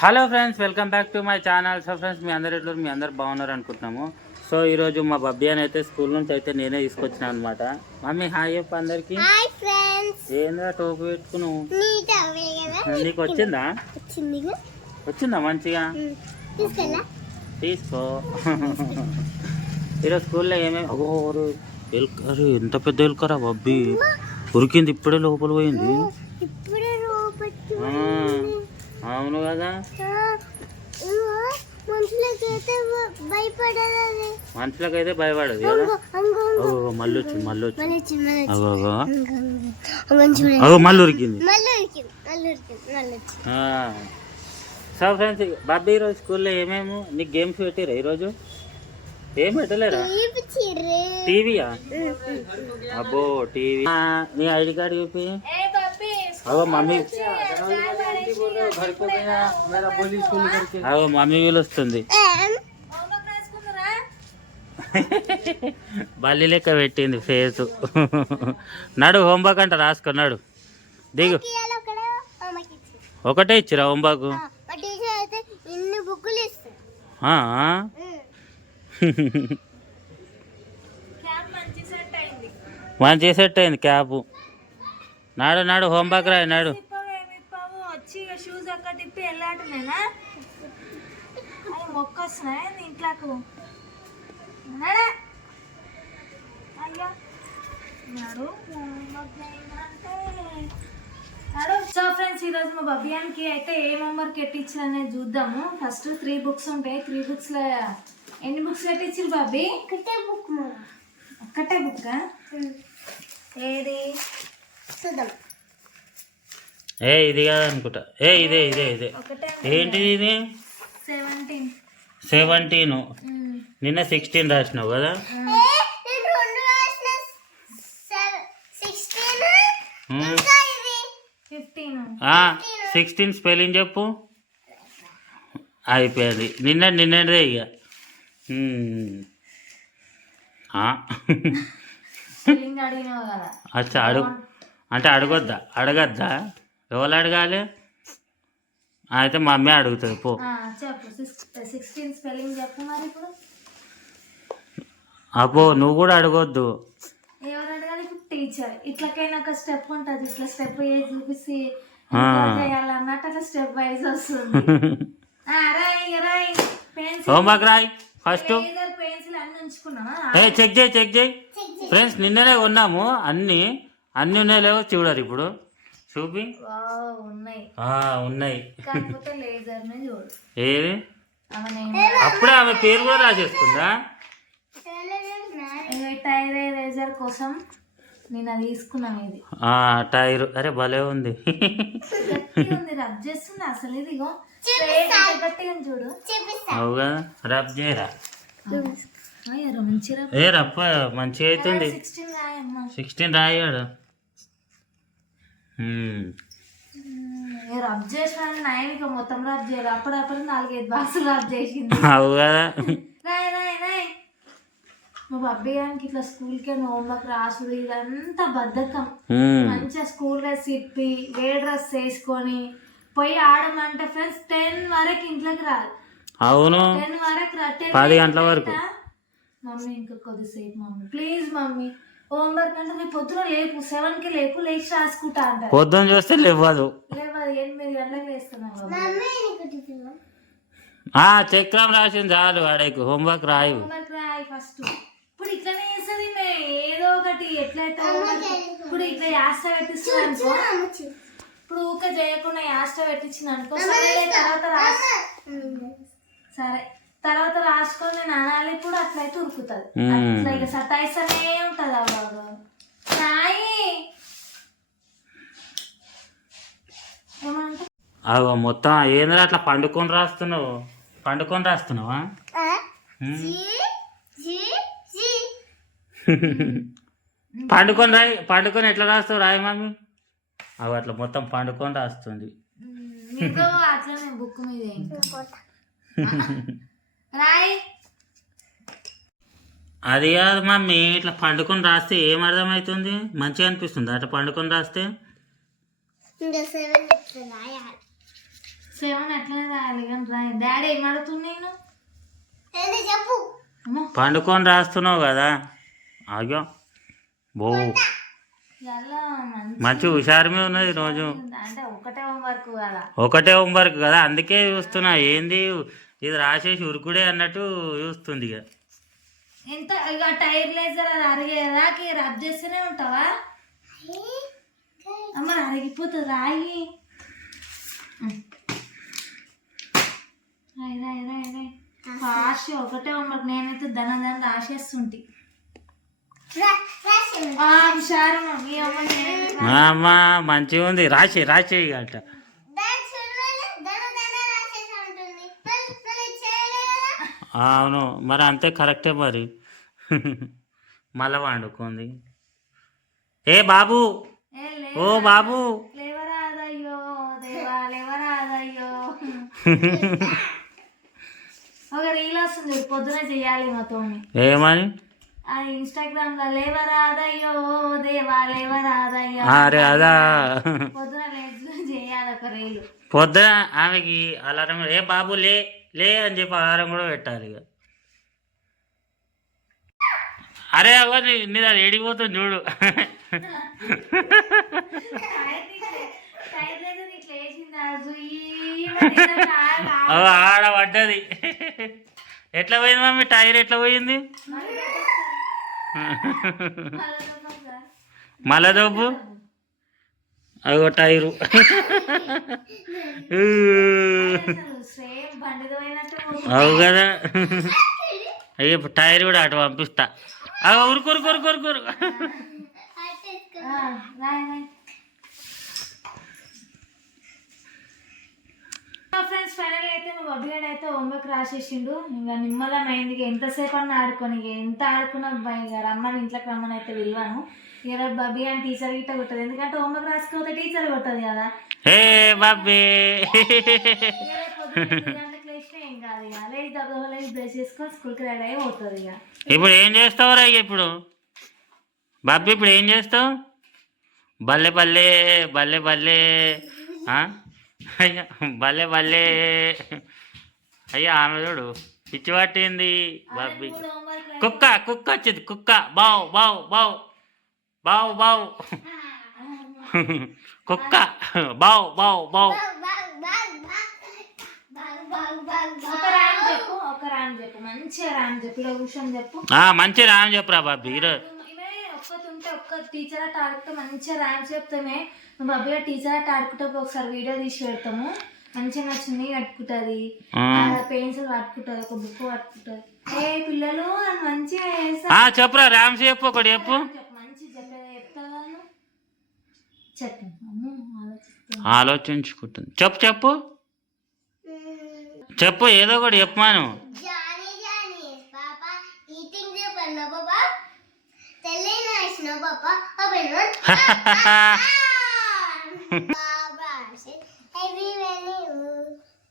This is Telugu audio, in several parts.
Hello friends welcome back to my channel. So friends మీ అందరు ఎట్లా మీ అందరు బాగున్నారు అనుకుంటున్నాము. సో ఈరోజు మా బబ్బీ అని అయితే స్కూల్ నుంచి అయితే నేనే తీసుకొచ్చిన అనమాట మమ్మీ హాయ్ చెప్పు అందరికి. ఏంద్రా టోపీ పెట్టుకును నీకు వచ్చిందా? వచ్చింది మంచిగా? తీసుకో. ఈరోజు స్కూల్లో ఏమేమి ఓ ఎల్కరు ఎంత పెద్ద ఎలుకరా బబ్బీ. ఉరికింది ఇప్పుడే లోపల పోయింది. అవును కదా? మనుషులకైతే భయపడదు అంగు మళ్ళీ వచ్చింది మళ్ళీ వచ్చింది. మళ్ళీ అగో మళ్ళీ ఉరికింది. సో ఫ్రెండ్స్ బాబీ ఈరోజు స్కూల్లో ఏమేమో? నీకు గేమ్స్ పెట్టిరా ఈరోజు? ఏం పెట్టలేరా? టీవీయా? అబ్బో టీవీ. నీ ఐడి కార్డు చూపి. అగో మమ్మీ. మమ్మీ పిలుస్తుంది. బల్లి లెక్క పెట్టింది ఫేస్. నడు హోంవర్క్ అంట రాసుకున్నాడు దిగు. ఒకటే ఇచ్చిరా హోంవర్క్? మంచి సెట్ అయింది. క్యాబ్ నాడు నాడు హోంవర్క్ రాయి నాడు. తిప్పి వెళ్ళాటనేనా అది మొక్క వస్తున్నాయి ఇంట్లోకు? నడే. అయ్యా నాడు నాడు సో ఫ్రెండ్స్ ఈరోజు మా బబియానికి అయితే ఏ హోంవర్క్ ఎట్టించారు అనేది చూద్దాము. ఫస్ట్ త్రీ బుక్స్ ఉంటాయి. త్రీ బుక్స్లో ఎన్ని బుక్స్ పెట్టించారు బాబీ? ఒకటే బుక్ ఒక్కటే బుక్ ఏది? చూద్దాం. ఏ ఇది కాదనుకుంటా. ఏ ఇదే ఇదే ఇదే. ఏంటిది ఇది? సెవెంటీన్ సెవెంటీన్ నిన్న సిక్స్టీన్ రాసినావు కదా? సిక్స్టీన్ సిక్స్టీన్ స్పెల్లింగ్ చెప్పు. అయిపోయింది. నిన్న నిన్నదే ఇక. అచ్చా అడుగు. అంటే అడగొద్దా? అడగద్దా? ఎవరు అడగాలి? అయితే మమ్మీ అడుగుతుంది పో. చెప్పు సిక్స్టీన్ స్పెల్లింగ్ చెప్పు మరి ఇప్పుడు. అబ్బో నువ్వు కూడా అడగొద్దు. ఎవరు అడగాలి? ఇప్పుడు టీచర్ ఇట్లకైనా ఒక స్టెప్ ఉంటుంది. ఇట్లా స్టెప్ ఏ. చేయాలన్నట్టు అట్లా స్టెప్ వైజ్ వస్తుంది. హోంవర్క్ రాయ్ ఫస్ట్ పెన్సిల్ అన్ని ఉంచుకున్నావా? ఏ చెక్ చేయి చెక్ చేయి. ఫ్రెండ్స్ నిన్ననే కొన్నాము. అన్ని అన్ని ఉన్నాయి లేవో చూడరు ఇప్పుడు. చూపి. వావ్, ఉన్నాయి. ఆ, ఉన్నాయి. కాకపోతే లేజర్ని చూడు. ఏది? అప్పుడే ఆమె పేరు కూడా రాసేసుకుందా? టైర్ ఎరేజర్ కోసం నేను అది తీసుకున్నాం ఇది. ఆ, టైర్. అరే భలే ఉంది. రబ్ చేస్తుంది అసలు ఇదిగో చూడు. చూపిస్తా. అవు కదా రబ్ చేయరా? ఏ రప్ప మంచిగా అవుతుంది సిక్స్టీన్ రాయమ్మా. సిక్స్టీన్ రాయాడు. రబ్ చేసిన నైన్ ఇక మొత్తం రబ్ చేయరు అప్పుడప్పుడు నాలుగైదు బాక్సులు రబ్ చేసింది అవు కదా రాయ్ రాయ్ రాయ్. మా బాబాయ్ గారికి ఇట్లా స్కూల్కి హోంవర్క్ రాసుడు ఇదంతా బద్ధకం. మంచిగా స్కూల్ డ్రెస్ ఇప్పి వే డ్రెస్ వేసుకొని పోయి ఆడమంటే ఫ్రెండ్స్ టెన్ వరకు ఇంట్లోకి రాదు. అవును. టెన్ వరకు రా పది గంటల వరకు. మమ్మీ ఇంకా కొద్దిసేపు మమ్మీ. Please mummy. హోంవర్క్ అంటే రేపు పొద్దున లేపు సెవెన్కి లేపు లేచి రాసుకుంటా అంటారు పొద్దున చూస్తే లేవదు. లేవదు ఎనిమిది గంటలకు ఆ చక్రం రాసింది చాలు వాడేకు హోంవర్క్ రాయు. హోంవర్క్ రాయి ఫస్ట్. ఇప్పుడు ఇట్లనే చేస్తుంది మే ఏదో ఒకటి ఎట్లయితే ఇప్పుడు ఇట్లా యాస్ట పెట్టిస్తుంది అనుకో. ఇప్పుడు ఊకే చేయకుండా యాస్ట పెట్టించింది అనుకో సరే తర్వాత రాస్. సరే. తర్వాత రాసుకొని నేను అనాలి ఇప్పుడు అట్లయితే ఉరుకుతుంది. అట్లా ఇక సతాయిస్తూనే ఉంటుంది అవ్వదు సాయి! ఏమంటే? అగో మొత్తం ఏంద్రా అట్లా పండుకొని రాస్తున్నావు? పండుకొని రాస్తున్నావా. పండుకొని రాయి పండుకొని ఎట్లా రాస్తావు? రాయి మమ్మీ అవి అట్లా మొత్తం పండుకొని రాస్తుంది. అట్లనే బుక్ మీద. రాయ్. అది కాదు మమ్మీ ఇట్లా పండుకొని రాస్తే ఏం అర్థమవుతుంది మంచిగా అనిపిస్తుంది. అట్లా పండుకొని రాస్తే? ఇంకా సెవెన్ రాయాలి? సెవెన్ అట్లనే రాయాలి కానీ రాయి. డాడీ ఏం అడుగుతుంది నేను? ఏంటి చెప్పు. అమ్మో. పండుకొని రాస్తున్నావు కదా? ఆగో బో. మంచి మంచి హుషారు మీద ఉన్నది రోజు అంటే ఒకటే హోంవర్క్ కదా. ఒకటే హోంవర్క్ కదా? అందుకే చూస్తున్నా. ఏంది? ఇది రాసేసి ఉరుకుడే అన్నట్టు చూస్తుంది ఇక. ఎంత ఇక టైర్ లేజర్ అది అరిగేదాకి రబ్ చేస్తూనే ఉంటావా? అమ్మ అరిగిపోతుంది రాయి. ఉమ్. రాయి రాయి రాయి రాయి. ఫాస్ట్ ఒకటే హోంవర్క్ నేనైతే దన దన రాసేస్తుంటి. మమ్మీ అమ్మ మంచిగా ఉంది రాసే రాసే అట్ట దాని చూడలేదు, దన దన రాసేసి ఉంటుంది. మరి- మరి చేయలేదు కదా? ఆ, అవును మరి అంతే కరెక్టే మరి. మళ్ళా వండుకుంది. ఏ బాబు? ఓ బాబు. ఒక రీల్ వస్తుంది పొద్దున మాతోని ఏమని? అది ఇన్స్టాగ్రామ్లో లేవరాదయ్యో దేవా లేవరాదయ్యో. అరే అదా. పొద్దున లేచి చేయాలి ఒక రీల్. పొద్దున ఆమెకి అలారం ఏ బాబు లే అని చెప్పి అలారం కూడా పెట్టాలి ఇక. అరే అవ్వ నీ అది ఏడిపోతుంది చూడు. ఆడ పడ్డది. ఎట్లా పోయింది మమ్మీ? టైర్ ఎట్లా పోయింది? మళ్ళా అగో టైరు అవు కదా. అయ్యో టైర్ కూడా అటు పంపిస్తా. అగో ఉరుకు ఉరుకు ఉరుకు ఉరుకు ఉరుకు అట్టేసుకో. రాయ్ రాయ్ ఫ్రెండ్స్ ఫైనల్ అయితే మా బబ్బీ గారు అయితే హోంవర్క్ రాసేసిండు. ఇంకా నిమ్మలం అయింది ఎంతసేపు అన్న ఆడుకొని ఎంత ఆడుకున్నా ఇక రమ్మని ఇంట్లోకి రమ్మని అయితే విలువను ఇక బబ్బీ అని టీచర్ గిట్ట కొట్టదు. ఎందుకంటే హోంవర్క్ రాసుకోతే టీచర్ కొట్టదు కదా. ఇప్పుడు ఏం చేస్తావు రా ఇప్పుడు? బాబీ ఇప్పుడు ఏం చేస్తావు? బల్లె బల్లె బల్లె బల్లె? అయ్యా బల్లె బల్లె అయ్యా ఆమె చూడు పిచ్చి పట్టింది. బాబీ కుక్క కుక్క వచ్చింది కుక్క. బావు బావు బావు. బావు బావు. కుక్క. బావు బావు బావు. రామ్ చెప్పు రామ్ చెప్పు. రామ్ మంచి రాని చెప్పురా బాబీ ఈరోజు. ఇవే ఒక్కతుంటే ఒక్క టీచర్ మంచిగా చెప్తామే అబ్బాయి టీచర్ ఆడుకుంటే ఒకసారి వీడియో తీసి పెడతాము. మంచిగా నచ్చింది కట్టుకుంటుంది. ఆ. పెన్సిల్ పట్టుకుంటుంది ఒక బుక్ పట్టుకుంటుంది. ఏ పిల్లలు మంచిగా చెప్పురా రామ్స్ చెప్పు ఒకటి చెప్పు. మంచి ఆలోచించుకుంటుంది. చెప్పు చెప్పు. చెప్పు ఏదో ఒకటి చెప్పమాను జానీ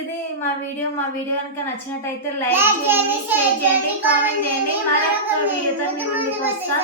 ఇది మా వీడియో మా వీడియో కనుక నచ్చినట్టయితే లైక్ చేయండి షేర్ చేయండి కామెంట్ చేయండి. మరొక వీడియోతో మీ ముందుకు వస్తాం.